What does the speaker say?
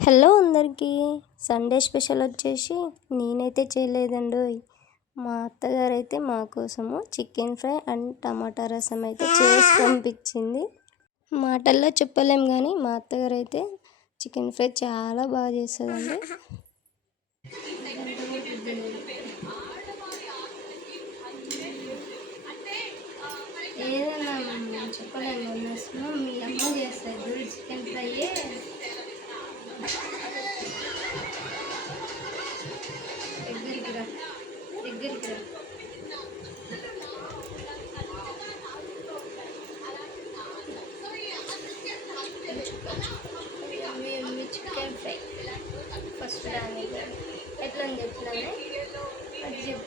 Hello అందరికీ. Sunday special వచ్చేసి నేనైతే చేయలేదండోయ్. మా అత్తగారైతే మా కోసము చికెన్ ఫ్రై అండ్ టమాటా రసం అయితే చేసి పంపించింది. మాటల్లో చెప్పలేం కానీ మా అత్తగారైతే చికెన్ ఫ్రై చాలా బాగా చేస్తుందండి. ఏదైనా చెప్పలేము, మీ అమ్మ చేస్తుంది చికెన్ ఫ్రై. దగ్గరికి రా. మీ చికెన్ ఫ్రై ఫస్ట్ రాని ఎట్లా అని చెప్పినానే అది చెప్పు.